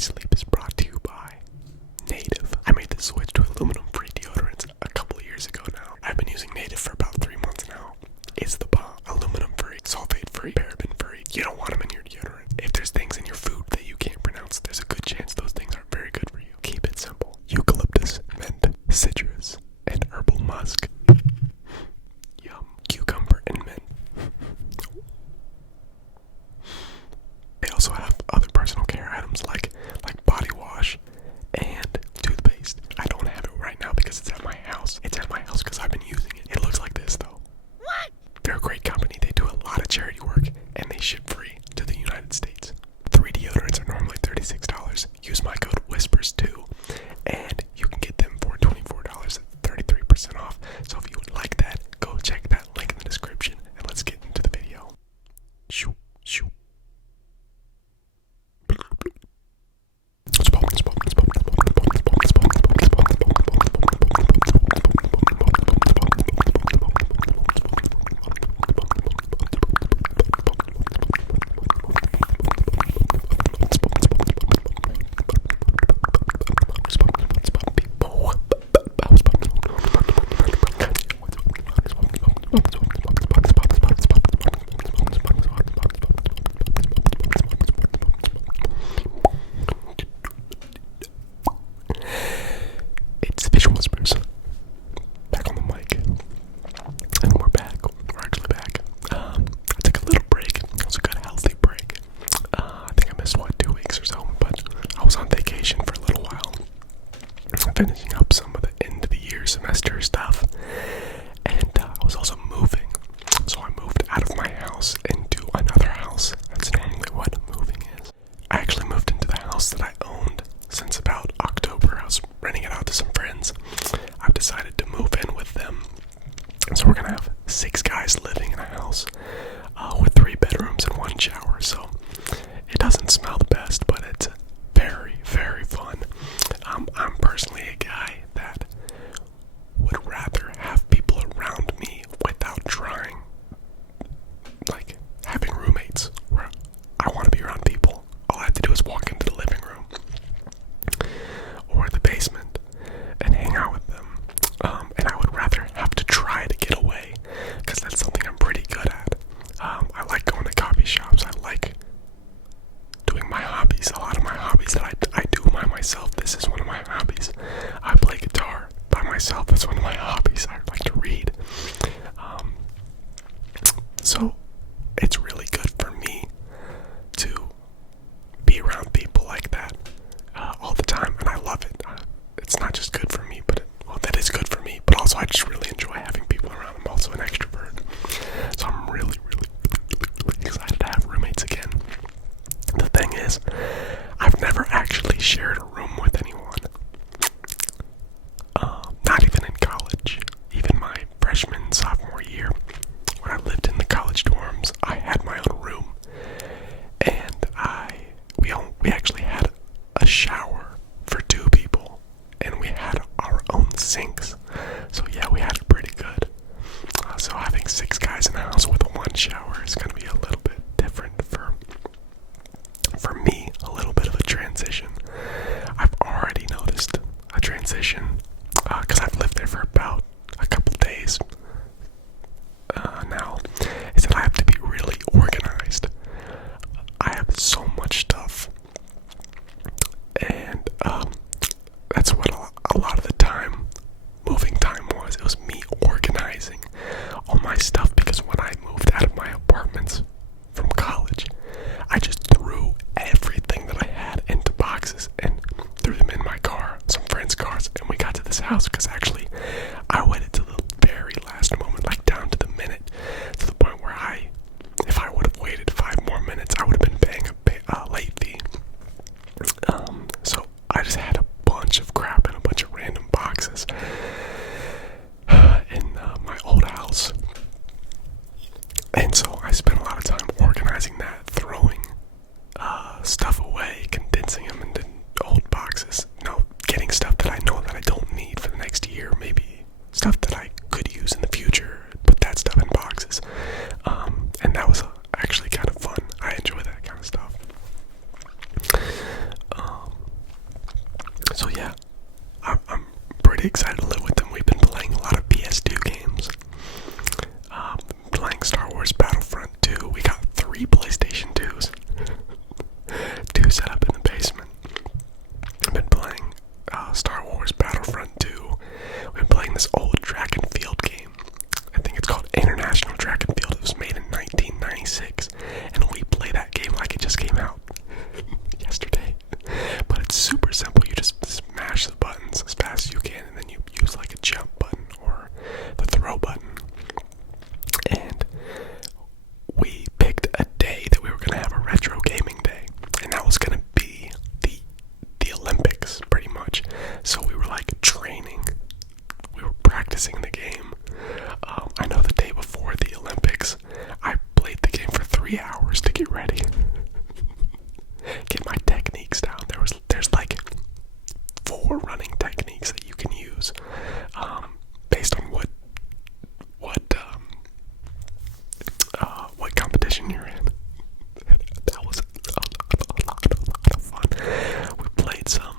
Today's sleep is brought to you by Native. I made the switch to aluminum-free deodorants a couple of years ago now. I've been using Native for about 3 months now. It's the bomb. Aluminum-free, sulfate-free, paraben-free. You don't want them in your deodorant. If there's things in your food that you can't pronounce, there's a good chance those things aren't very good for you. Keep it simple. Eucalyptus, mint, citrus, and herbal musk. Yum. Cucumber and mint. They also have other personal care items like body wash and toothpaste. I don't have it right now because it's at my house. It's at my house because I've been using it. It looks like this though. What? They're a great company. They do a lot of charity work and they ship free to the United States. 3 deodorants are normally $36. Use my code WHISPERS2 and you can get them for $24 at 33% off. So if you would like that, go check that link in the description and let's get into the video. Shoo, shoo. Finishing up some of the end of the year semester stuff, and I was also moving, so I moved out of my house into another house. That's normally what moving is. I actually moved into the house that I owned since about October. I was renting it out to some friends. I've decided to move in with them, and so we're gonna have 6 guys living in a house with 3 bedrooms and 1 shower. So it doesn't smell the best, but it's very, very fun. I'm personally a guy that would rather have people around me without trying, like having roommates where I want to be around people. All I have to do is walk into the living room or the basement and hang out with them. And I would rather have to try to get away because that's something I'm pretty good at. I like going to coffee shops. I like doing my hobbies. A lot of my hobbies that I do by myself. This is one of my hobbies. I play guitar by myself. That's one of my hobbies. I like to read. So it's really good for me to be around people like that all the time, and I love it. It's not just good for me, but that is good for me, but also I just really enjoy having people around. I'm also an extrovert, so I'm really excited to have roommates again. The thing is, I've never actually shared a room with anyone. Not even in college. Even my freshman, sophomore year, when I lived in the college dorms, I had my own room. And we actually had a shower for 2 people. And we had our own sinks. So yeah, we had it pretty good. So having 6 guys in the house with 1 shower is going to be a little bit different for me, a little bit of a transition. I've already noticed a transition because I've lived there for about a couple days now, is that I have to be really organized. I have so much stuff, and So yeah, I'm pretty excited to live with them. We've been playing a lot of PS2 games. Playing Star Wars Battlefront 2. We got 3 PlayStation 2s. 2 set up in the basement. I've been playing Star Wars Battlefront 2. We've been playing this old track and field game. I think it's called International Track and Field. It was made in 1996. And we play that game like it just came out yesterday. But it's super simple. You just smash the buttons as fast as you can, and then you use like a jump button or the throw button. And we picked a day that we were going to have a retro gaming day, and that was going to be the Olympics, pretty much. So we were like training. We were practicing the game. I know the day before the Olympics, I played the game for 3 hours to get ready. Get my techniques down. There's like 4 running techniques that you can use, based on what competition you're in. That was a lot of fun. We played some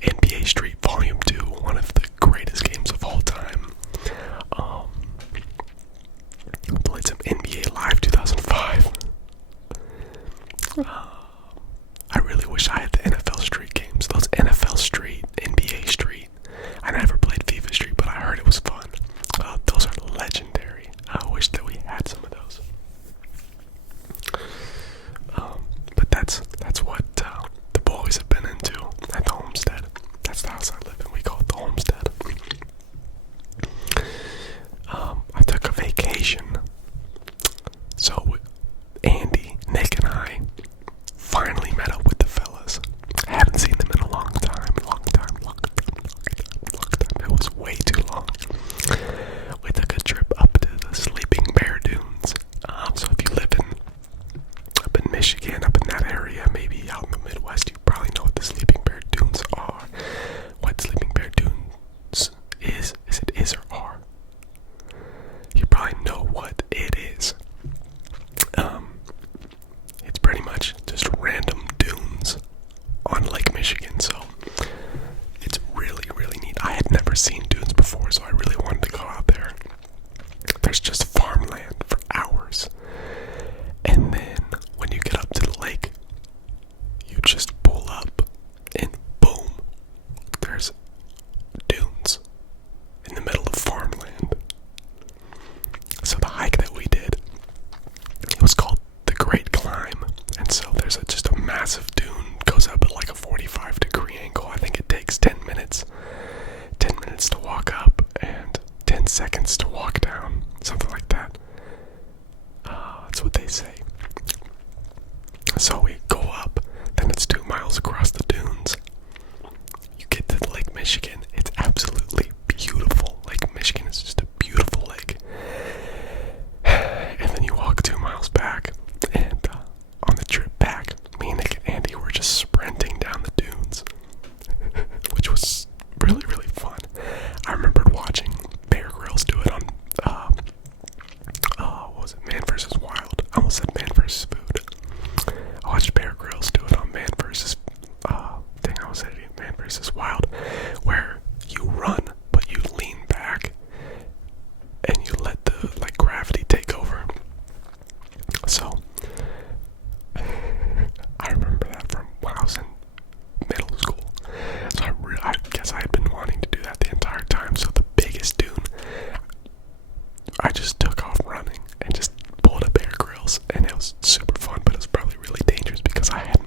NBA Street Volume 2, one of the greatest games of all time. We played some NBA Live 2005. I really wish I had the NFL Street games. Those NFL Street, NBA Street. I never played FIFA Street, but I heard it was fun. Those are legendary. I wish that we had some of those. But that's what the boys have been into at the homestead. That's the house I live in. We call it the homestead. I took a vacation. So Andy, Nick, and I finally met up with the fellas. I haven't seen them in a long time. It was way too long. We took a trip up to the Sleeping Bear Dunes. So if you live up in Michigan, up in that area, maybe out in the Midwest, you probably know what the Sleeping Bear Dunes are. What Sleeping Bear Dunes is it is or are? You probably know what it is. It's pretty much just random dunes on Lake Michigan, so it's really, really neat. I had never seen dunes before, so I really wanted to go out there. There's just farmland for hours, and then when you get up to the lake, you just pull up, and boom, there's dunes in the middle of farmland. So the hike that we did, it was called the Great Climb, and so there's just a massive dune, goes up at like a 45-degree angle. I think it takes 10 minutes to walk up and 10 seconds to walk down, something like that. That's what they say. So we go up, then it's 2 miles across the dunes. You get to Lake Michigan. It's absolutely beautiful. Lake Michigan is just a beautiful lake. And then you walk 2 miles back, and on the trip back, me, Nick, and Andy were just sprinting down the dunes, which was really, really fun. I remembered watching Bear Grylls do it on, what was it, Man vs. Wild. I almost said Man vs. Food. I watched Bear Grylls do it on Man vs. Man vs. Wild, where you run, but you lean back, and you let the gravity take over. So I remember that from when I was in middle school. So I guess I had been wanting to do that the entire time. So the biggest dune, I just took off running and just pulled a Bear Grylls, and it was super fun, but it was probably really dangerous because I hadn't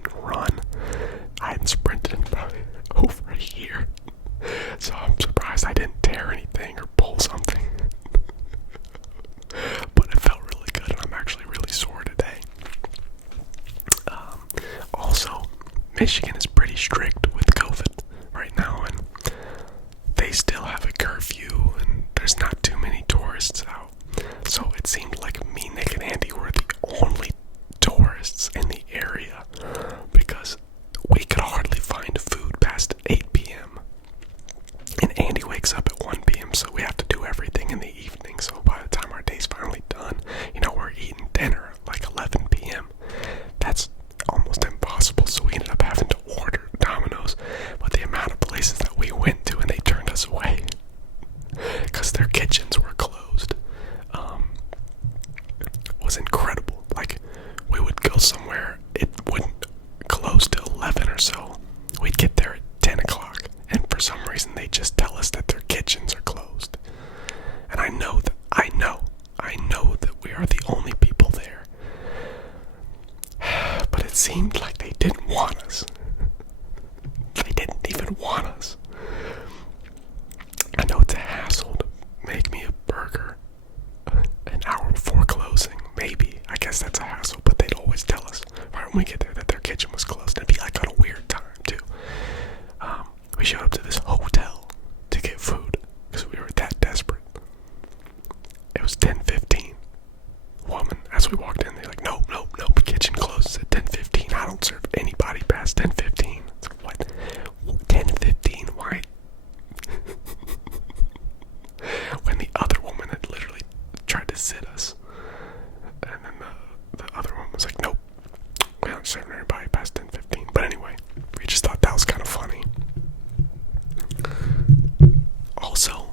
sprinted in probably over a year. So I'm surprised I didn't tear anything or pull something. But it felt really good, and I'm actually really sore today. Also, Michigan is pretty strict with COVID right now, and they still have a curfew, and there's not too many tourists out. So it seemed like me, Nick, and Andy were the only tourists in the area, because we could hardly find food past 8 p.m. And Andy wakes up at 1 p.m., so we have to do everything in the evening. So by the time our day's finally done, we're eating dinner at like 11 p.m. That's almost impossible, so we ended up having to order Domino's. But the amount of showed up to this hotel to get food because we were that desperate. It was 10:15. Woman, as we walked in, they're like, no, kitchen closes at 10:15. I don't serve anybody past 10:15. It's like, what? 10:15? Why? When the other woman had literally tried to sit us. And then the other one was like, nope, we don't serve anybody past 10:15. But anyway, we just thought that was kind of funny. Also,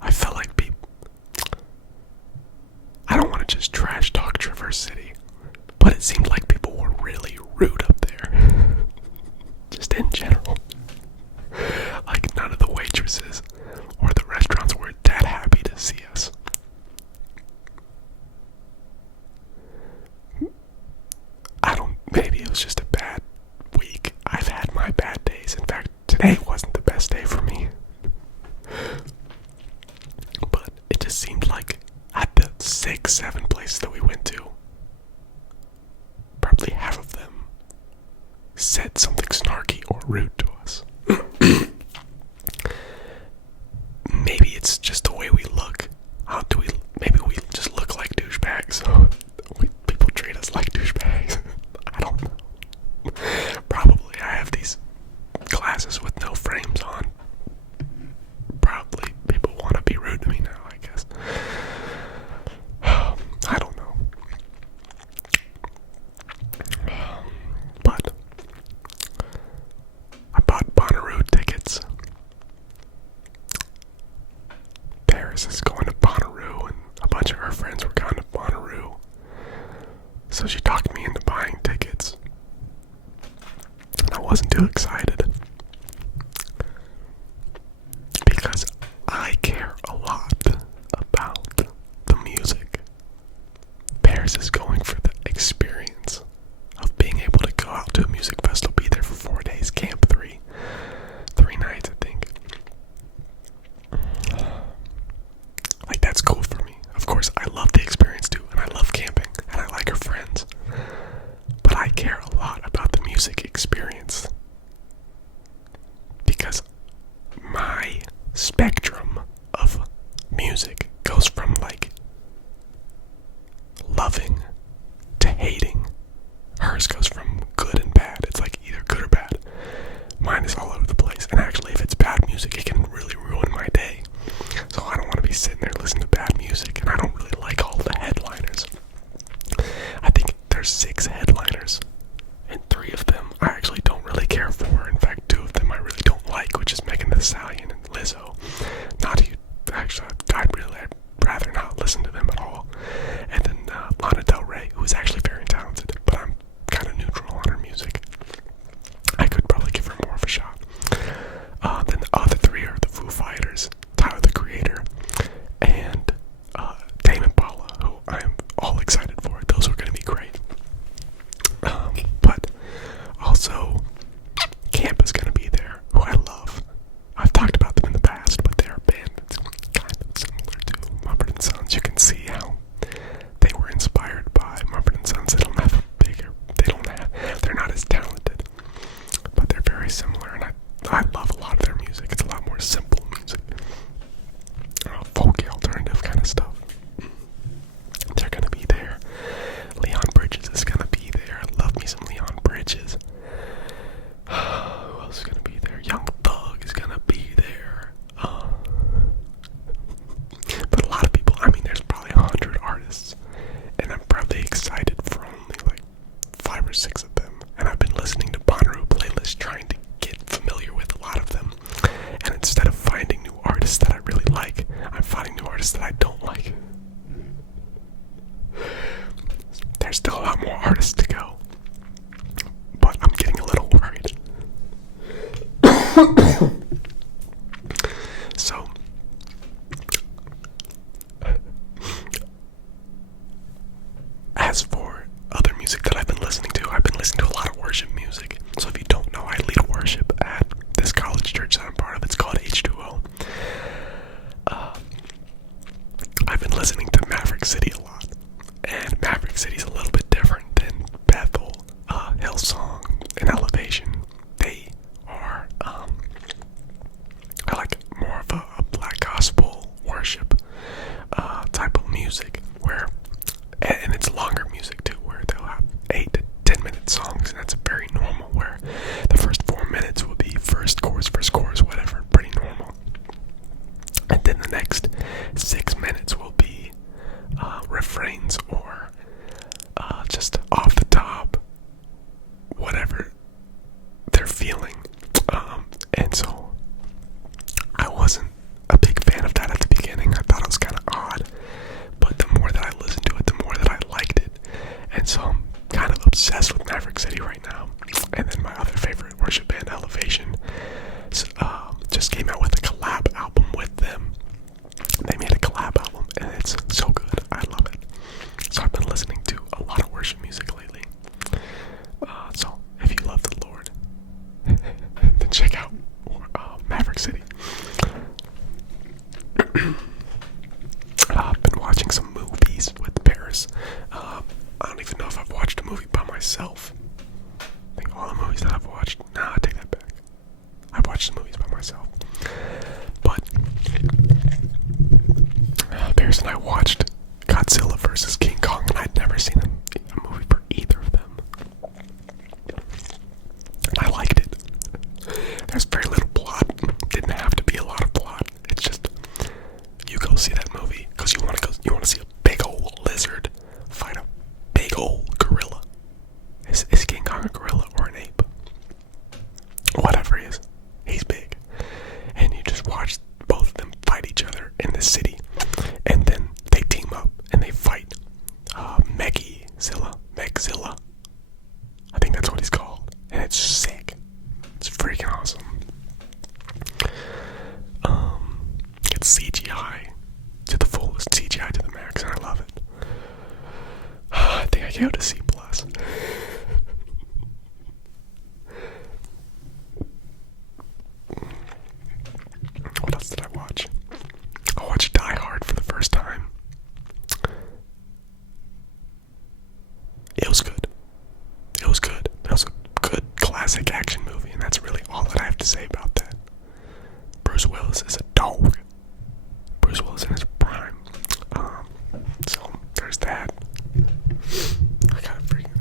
I felt like I don't want to just trash talk Traverse City, but it seemed like people were really rude up there. Just in general. Like, none of the waitresses or the restaurants were that happy to see us. Maybe it was just a bad week. I've had my bad days. In fact, today wasn't the best day for me. But it just seemed like at the 6-7 places that we went to, probably half of them said something snarky or rude to us. Maybe it's just the way we look. Maybe we just look like douchebags, so people treat us like douchebags. I don't know. Probably I have these glasses with no frames on. Probably people want to be rude to me now, I guess. I don't know. But I bought Bonnaroo tickets. Paris is going to Bonnaroo, and a bunch of her friends were going to Bonnaroo. So she talked me into buying tickets. And I wasn't too excited. Because I care a lot about the music. Paris is going for the experience of being able to go out to a music festival, be there for 4 days, camp 3 nights, I think. Like, that's cool for me. Of course, I love the experience too, and I love camping, and I like her friends. But I care a lot about the music experience. Because my spectrum of music goes from, like, loving to hating. Hers goes from good and bad. It's like either good or bad. Mine is all over the place. And actually, if it's bad music, it can really ruin my day. So I don't want to be sitting there listening to bad music, and I don't really like all the headliners. I think there's 6 headliners, and 3 of them I actually don't really care for. In fact, 2 of them I really don't like, which is Megan Thee Stallion and Lizzo. I'd rather not listen to them at all. And then Lana Del Rey, who is actually very talented, but I'm kind of neutral on her music. I could probably give her more of a shot. Then the other 3 are the Foo Fighters, Tyler the Creator, and Tame Impala, who I'm all excited for. Those are going to be great. But also, Camp is going to be there, who I love. I've talked about them in the past, but they're a band that's kind of similar to Mumford & Sons. You can see how they were inspired by Mumford & Sons. They're not as talented, but they're very similar, and I love a lot of their music. It's a lot more simple music. Folky, alternative kind of stuff. They're going to be there. Leon Bridges is going to be there. I love me some Leon Bridges. Who else is going to be there? Young Thug is going to be there. But a lot of people, there's probably 100 artists, and I'm probably excited for only like 5 or 6 of them. And I've been listening to Bonnaroo playlists, trying to get familiar with a lot of them. And instead of finding new artists that I really like, I'm finding new artists that I don't like. There's still a lot more artists to go, but I'm getting a little worried. So, as for other music that I've been listening to a lot of worship music. So if you don't know, I lead worship at this college church that I'm part of. It's called H2O. I've been listening to Maverick City a lot. And Maverick City's a little bit different than Bethel, Hillsong, and Elevation. They are freaking awesome. It's CGI to the fullest, CGI to the max, and I love it. I think I gave it a C+. What else did I watch? I watched Die Hard for the first time. It was good. It was good. It was a good classic action movie, and that's really all that I have to say about that. Bruce Willis is a dog. Bruce Willis in his prime. So there's that.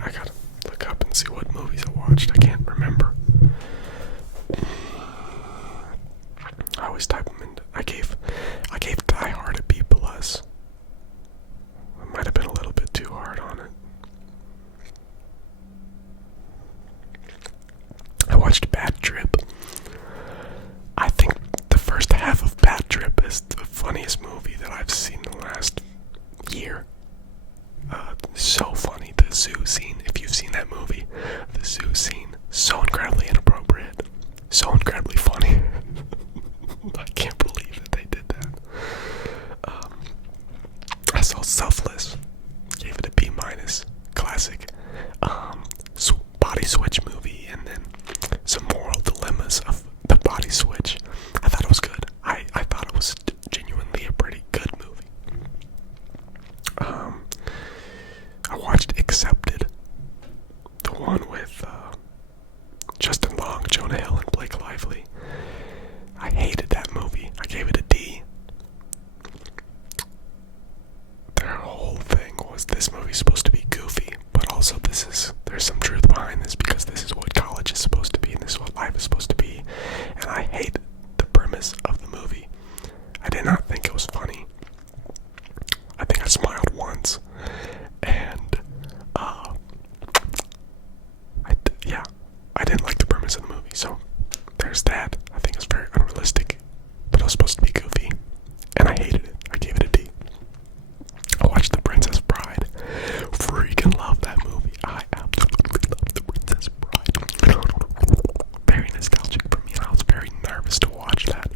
I gotta look up and see what movies I watched. I can't remember. I always type them in. I gave Die Hard a B+. I might have been a little bit too hard on it. I watched Bad Trip. I think the first half of Bad Trip is the funniest movie that I've seen in the last year. So funny. The zoo scene, if you've seen that movie, the zoo scene, so incredibly inappropriate, so incredibly funny. I can't believe that they did that. I saw Selfless, gave it a B-, classic. Body Switch movie, and then some moral dilemmas of the Body Switch. I thought it was good. I thought it was genuinely a pretty good movie. I watched Accepted, the one with Justin Long, Jonah Hill, and Blake Lively. I hated that movie. I gave it a D. Their whole thing was this movie's supposed to be goofy, but also there's some truth behind this, because this is what college is supposed to be, and this is what life is supposed to be. And I hate the premise of the movie. I did not think it was funny. I think I smiled once, and I didn't like the premise of the movie, so there's that. I think it's very unrealistic, but it was supposed to be goofy, and I hated it. I gave it a D. I watched The Princess Bride. Freaking love that movie. I absolutely love The Princess Bride. Very nostalgic for me, and I was very nervous to watch that,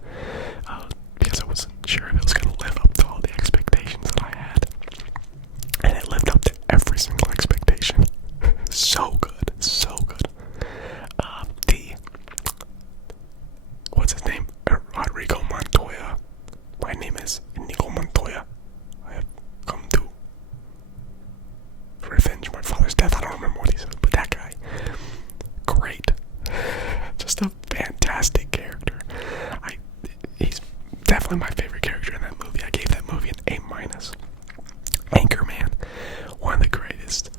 because I wasn't sure if it was going to live up to all the expectations that I had. And it lived up to every single expectation. So good, so good. What's his name? Rodrigo Montoya. My name is Inigo Montoya. I have come to revenge my father's death. I don't remember what he said, but that guy, great. Just a fantastic character. He's definitely my favorite character in that movie. I gave that movie an A-. Anchorman, one of the greatest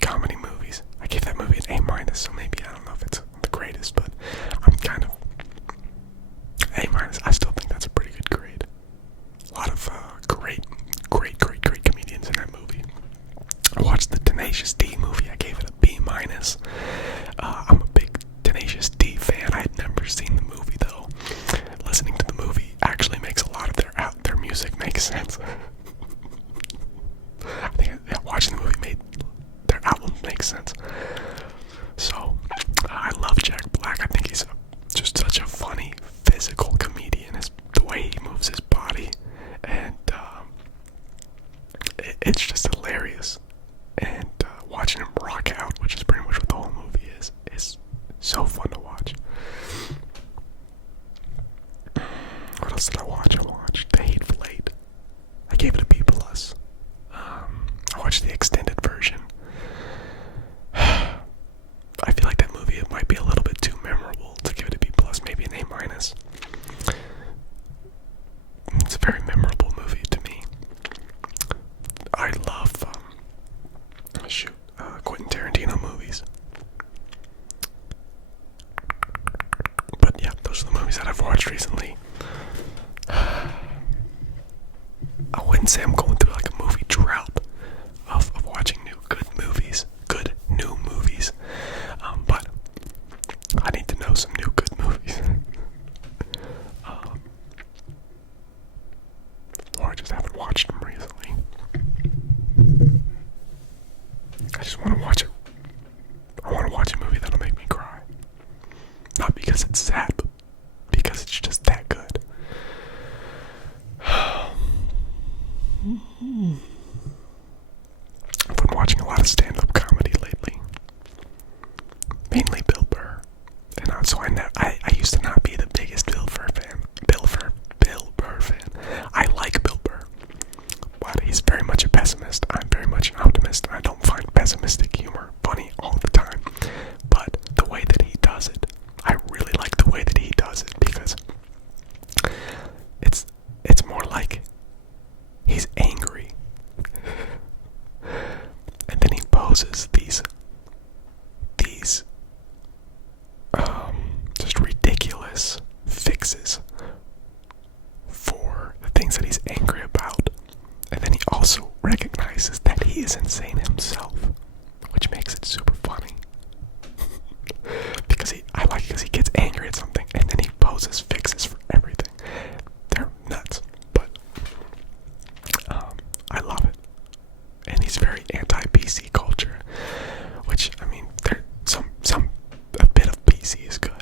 comedy movies. I gave that movie an A-, so maybe, I don't know if it's the greatest, but I'm kind of A-. I still think that's a pretty good grade. A lot of great comedians in that movie. I watched the Tenacious D movie. I gave it a B-. I'm a big Tenacious D fan. I had never seen the movie, though. Listening to the movie actually makes a lot of their music make sense. I think watching the movie made their albums make sense. So, I love Jack Black. I think he's just such a funny physical comedian. The way he moves his body, and it's just hilarious. And watching him rock out, which is pretty much what the whole movie is so fun to watch. What else did I watch? I watched The Hateful Eight. I gave it a B+. I watched the extended version. I feel like that movie, it might be a little bit too memorable to give it a B+, maybe an A-. It's a very memorable movie to me. I love Quentin Tarantino movies. But yeah, those are the movies that I've watched recently. I wouldn't say I'm going through like a movie drought of watching good new movies. But I need to know some new good movies. Or I just haven't watched them recently. I just want to watch it. I want to watch a movie that'll make me cry. because it's sad, but because it's just that good. I've been watching a lot of stand-up comedy lately, mainly Bill Burr, and so I used to not be the biggest Bill Burr fan. I like Bill Burr, but he's very much a pessimist. I'm very much an optimist, and I don't find pessimistic humor funny all the time. But the way that he does it, I really like the way that he does it, because it's more like he's angry, and then he poses these just ridiculous fixes for the things that he's angry about, and then he also recognizes that he is insane himself, which makes it super funny. because he gets angry at something and then he poses fixes for everything. They're nuts, but I love it. And he's very anti-PC culture, which, I mean, a bit of PC is good.